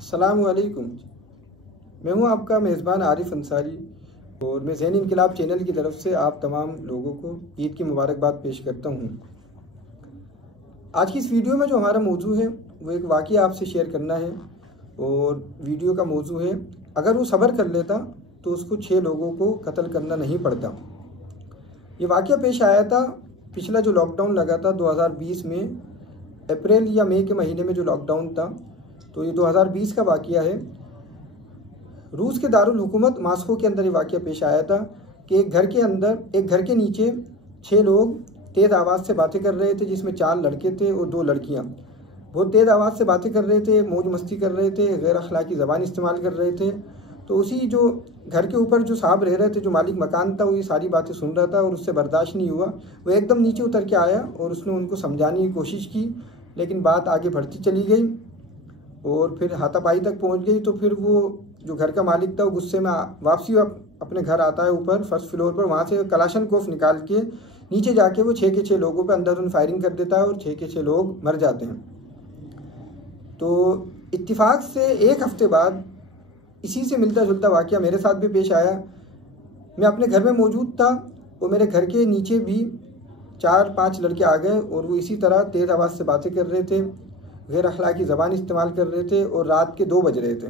अस्सलामु अलैकुम। मैं हूं आपका मेज़बान आरिफ अंसारी और मैं ज़हनी इनकलाब चैनल की तरफ से आप तमाम लोगों को ईद की मुबारकबाद पेश करता हूं। आज की इस वीडियो में जो हमारा मौजू है वो एक वाक़या आपसे शेयर करना है और वीडियो का मौजू है, अगर वो सब्र कर लेता तो उसको 6 लोगों को कत्ल करना नहीं पड़ता। ये वाक़या पेश आया था पिछला जो लॉकडाउन लगा था 2020 में, अप्रैल या मई के महीने में जो लॉकडाउन था, तो ये 2020 का वाक़या है। रूस के दारुल हुकूमत मास्को के अंदर ये वाक़या पेश आया था कि एक घर के नीचे 6 लोग तेज़ आवाज़ से बातें कर रहे थे, जिसमें 4 लड़के थे और 2 लड़कियां। बहुत तेज़ आवाज़ से बातें कर रहे थे, मौज मस्ती कर रहे थे, गैर अखलाकी ज़बान इस्तेमाल कर रहे थे। तो उसी जो घर के ऊपर जो साहब रह रहे थे, जो मालिक मकान था, वो ये सारी बातें सुन रहा था और उससे बर्दाश्त नहीं हुआ। वो एकदम नीचे उतर के आया और उसने उनको समझाने की कोशिश की, लेकिन बात आगे बढ़ती चली गई और फिर हाथापाई तक पहुंच गई। तो फिर वो जो घर का मालिक था वो गुस्से में वापसी अपने घर आता है, ऊपर फर्स्ट फ्लोर पर। वहाँ से कलाशनकोफ निकाल के नीचे जाके वो 6 के 6 लोगों पे अंधाधुंध फायरिंग कर देता है और 6 के 6 लोग मर जाते हैं। तो इत्तिफाक से एक हफ्ते बाद इसी से मिलता जुलता वाक़या मेरे साथ भी पेश आया। मैं अपने घर में मौजूद था और मेरे घर के नीचे भी 4-5 लड़के आ गए और वो इसी तरह तेज़ आवाज़ से बातें कर रहे थे, गैर अखलाकी ज़बान इस्तेमाल कर रहे थे और रात के 2 बज रहे थे।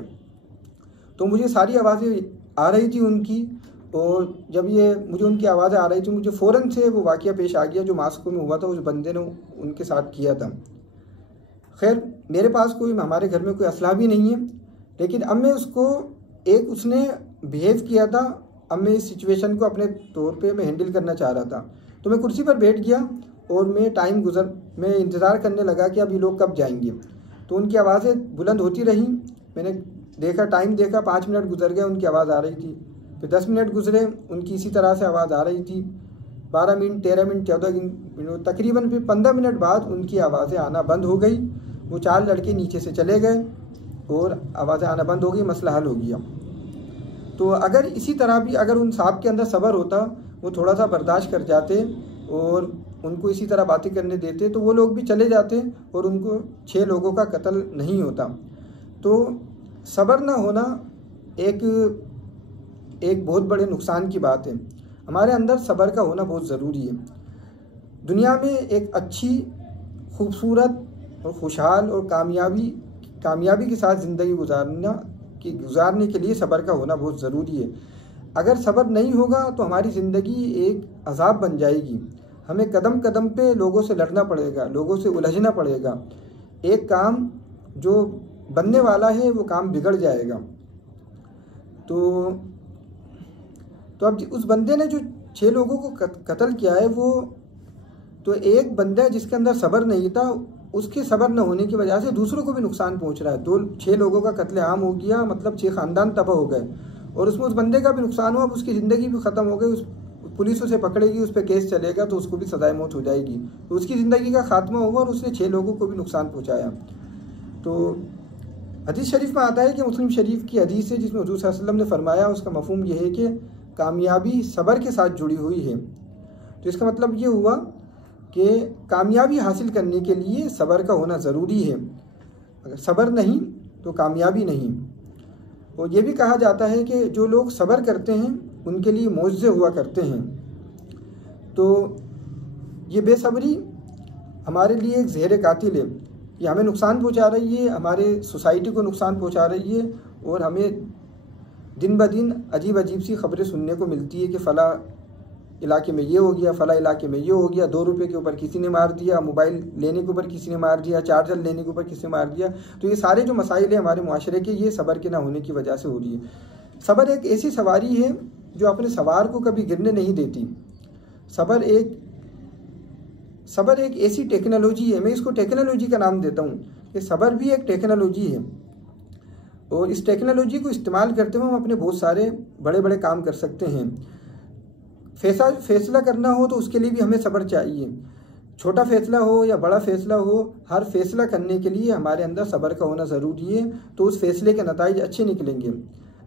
तो मुझे सारी आवाज़ें आ रही थी उनकी, और जब ये मुझे उनकी आवाज़ें आ रही थी, मुझे फ़ौरन से वो वाक़या पेश आ गया जो मास्को में हुआ था, उस बंदे ने उनके साथ किया था। खैर, मेरे पास हमारे घर में कोई असला भी नहीं है, लेकिन अब मैं उसने बिहेव किया था। अब मैं इस सिचुएशन को अपने तौर पे मैं हैंडल करना चाह रहा था। तो मैं कुर्सी पर बैठ गया और मैं इंतज़ार करने लगा कि अब ये लोग कब जाएंगे। तो उनकी आवाज़ें बुलंद होती रहीं। मैंने टाइम देखा, 5 मिनट गुजर गए, उनकी आवाज़ आ रही थी। फिर 10 मिनट गुजरे, उनकी इसी तरह से आवाज़ आ रही थी। 12 मिनट, 13 मिनट, 14 मिनट, तकरीबन फिर 15 मिनट बाद उनकी आवाज़ें आना बंद हो गई। वो 4 लड़के नीचे से चले गए और आवाज़ें आना बंद हो गई, मसला हल हो गया। तो अगर इसी तरह भी अगर उन साहब के अंदर सब्र होता, वो थोड़ा सा बर्दाश्त कर जाते और उनको इसी तरह बातें करने देते, तो वो लोग भी चले जाते और उनको 6 लोगों का कत्ल नहीं होता। तो सब्र ना होना एक बहुत बड़े नुकसान की बात है। हमारे अंदर सब्र का होना बहुत ज़रूरी है। दुनिया में एक अच्छी, खूबसूरत और खुशहाल और कामयाबी के साथ ज़िंदगी गुजारने के लिए सब्र का होना बहुत ज़रूरी है। अगर सब्र नहीं होगा तो हमारी ज़िंदगी एक अज़ाब बन जाएगी। हमें कदम कदम पे लोगों से लड़ना पड़ेगा, लोगों से उलझना पड़ेगा। एक काम जो बनने वाला है वो काम बिगड़ जाएगा। तो अब उस बंदे ने जो 6 लोगों को कत्ल किया है, वो तो एक बंदा जिसके अंदर सब्र नहीं था, उसके सब्र न होने की वजह से दूसरों को भी नुकसान पहुंच रहा है। 6 लोगों का कत्ले आम हो गया, मतलब 6 ख़ानदान तबाह हो गए और उसमें उस बंदे का भी नुकसान हुआ। अब उसकी ज़िंदगी भी ख़त्म हो गई। पुलिस उसे पकड़ेगी, उस पर केस चलेगा तो उसको भी सजाए मौत हो जाएगी। तो उसकी ज़िंदगी का खात्मा हुआ और उसने 6 लोगों को भी नुकसान पहुँचाया। तो हदीस शरीफ में आता है कि मुस्लिम शरीफ की हदीस है जिसमें हुज़ूर सल्लल्लाहु अलैहि वसल्लम ने फरमाया, उसका मफ़हूम यह है कि कामयाबी सब्र के साथ जुड़ी हुई है। तो इसका मतलब ये हुआ कि कामयाबी हासिल करने के लिए सब्र का होना ज़रूरी है। अगर सब्र नहीं तो कामयाबी नहीं। और ये भी कहा जाता है कि जो लोग सब्र करते हैं उनके लिए मौज़े हुआ करते हैं। तो ये बेसब्री हमारे लिए एक ज़हर कातिल है। ये हमें नुकसान पहुंचा रही है, हमारे सोसाइटी को नुकसान पहुंचा रही है और हमें दिन ब दिन अजीब सी खबरें सुनने को मिलती है कि फ़ला इलाके में ये हो गया, फ़ला इलाके में ये हो गया, 2 रुपये के ऊपर किसी ने मार दिया, मोबाइल लेने के ऊपर किसी ने मार दिया, चार्जर लेने के ऊपर किसी ने मार दिया। तो ये सारे जो मसाइल हैं हमारे मुआशरे के, ये सब्र के ना होने की वजह से हो रही है। सब्र एक ऐसी सवारी है जो अपने सवार को कभी गिरने नहीं देती। सब्र एक ऐसी टेक्नोलॉजी है, मैं इसको टेक्नोलॉजी का नाम देता हूँ कि सब्र भी एक टेक्नोलॉजी है और इस टेक्नोलॉजी को इस्तेमाल करते हुए हम अपने बहुत सारे बड़े बड़े काम कर सकते हैं। फैसला करना हो तो उसके लिए भी हमें सब्र चाहिए। छोटा फैसला हो या बड़ा फैसला हो, हर फैसला करने के लिए हमारे अंदर सब्र का होना ज़रूरी है, तो उस फैसले के नताइज अच्छे निकलेंगे।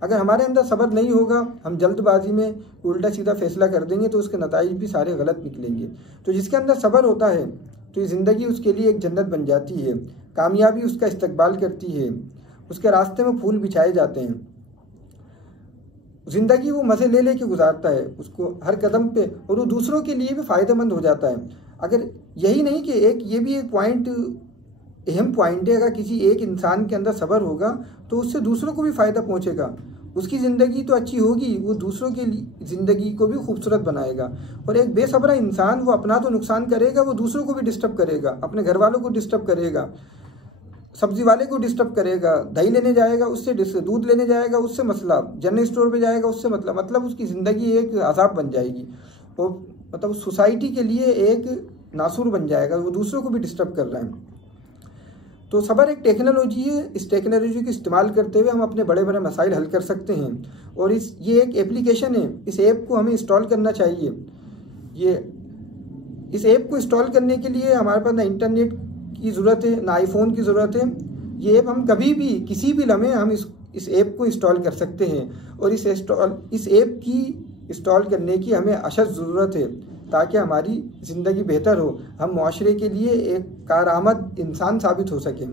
अगर हमारे अंदर सब्र नहीं होगा, हम जल्दबाजी में उल्टा सीधा फैसला कर देंगे तो उसके नताइज भी सारे गलत निकलेंगे। तो जिसके अंदर सब्र होता है तो ये ज़िंदगी उसके लिए एक जन्नत बन जाती है, कामयाबी उसका इस्तकबाल करती है उसके रास्ते में फूल बिछाए जाते हैं। ज़िंदगी वो मज़े ले लेके गुजारता है उसको हर कदम पे, और वो दूसरों के लिए भी फ़ायदेमंद हो जाता है। अगर यही नहीं कि ये भी एक पॉइंट, अहम पॉइंट है, अगर किसी एक इंसान के अंदर सब्र होगा तो उससे दूसरों को भी फ़ायदा पहुंचेगा, उसकी ज़िंदगी तो अच्छी होगी, वो दूसरों के ज़िंदगी को भी खूबसूरत बनाएगा। और एक बेसब्रा इंसान वो अपना तो नुकसान करेगा, वो दूसरों को भी डिस्टर्ब करेगा, अपने घर वालों को डिस्टर्ब करेगा, सब्जी वाले को डिस्टर्ब करेगा, दही लेने जाएगा उससे, दूध लेने जाएगा उससे मसला, जनरल स्टोर पे जाएगा उससे मतलब उसकी ज़िंदगी एक अजाब बन जाएगी, और मतलब सोसाइटी के लिए एक नासूर बन जाएगा, वो दूसरों को भी डिस्टर्ब कर रहे हैं। तो सब्र एक टेक्नोलॉजी है, इस टेक्नोलॉजी को इस्तेमाल करते हुए हम अपने बड़े बड़े मसाइल हल कर सकते हैं। और ये एक एप्लीकेशन है, इस ऐप को हमें इंस्टॉल करना चाहिए। इस ऐप को इंस्टॉल करने के लिए हमारे पास ना इंटरनेट की ज़रूरत है, ना आईफोन की ज़रूरत है। ये ऐप हम कभी भी किसी भी लम्हे हम इस ऐप को इंस्टॉल कर सकते हैं। और इस ऐप की इंस्टॉल करने की हमें अशद ज़रूरत है ताकि हमारी ज़िंदगी बेहतर हो, हम माशरे के लिए एक कारआमद इंसान साबित हो सकें,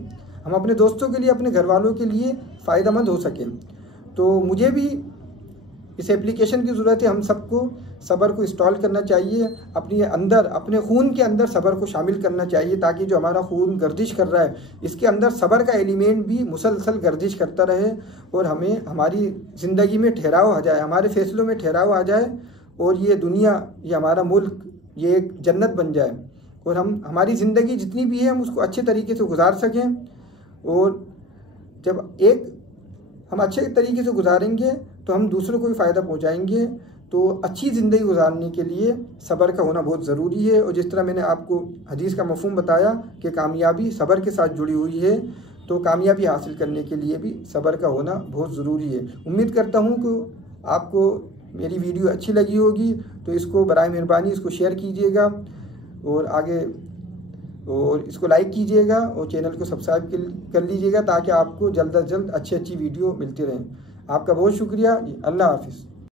हम अपने दोस्तों के लिए, अपने घर वालों के लिए फ़ायदेमंद हो सकें। तो मुझे भी इस एप्लीकेशन की ज़रूरत है। हम सबको सब्र को इंस्टॉल करना चाहिए, अपने अंदर, अपने खून के अंदर सब्र को शामिल करना चाहिए, ताकि जो हमारा खून गर्दिश कर रहा है इसके अंदर सब्र का एलिमेंट भी मुसलसल गर्दिश करता रहे, और हमें हमारी ज़िंदगी में ठहराव आ जाए, हमारे फैसलों में ठहराव आ जाए, और ये दुनिया, ये हमारा मुल्क, ये एक जन्नत बन जाए, और हम हमारी ज़िंदगी जितनी भी है हम उसको अच्छे तरीके से गुजार सकें। और जब हम अच्छे तरीके से गुजारेंगे तो हम दूसरों को भी फ़ायदा पहुंचाएंगे। तो अच्छी ज़िंदगी गुजारने के लिए सब्र का होना बहुत ज़रूरी है। और जिस तरह मैंने आपको हदीस का मफ़हूम बताया कि कामयाबी सब्र के साथ जुड़ी हुई है, तो कामयाबी हासिल करने के लिए भी सब्र का होना बहुत ज़रूरी है। उम्मीद करता हूँ कि आपको मेरी वीडियो अच्छी लगी होगी, तो इसको बराए मेहरबानी इसको शेयर कीजिएगा, और इसको लाइक कीजिएगा, और चैनल को सब्सक्राइब कर लीजिएगा, ताकि आपको जल्द अज जल्द अच्छी वीडियो मिलती रहें। आपका बहुत शुक्रिया। अल्लाह हाफिज़।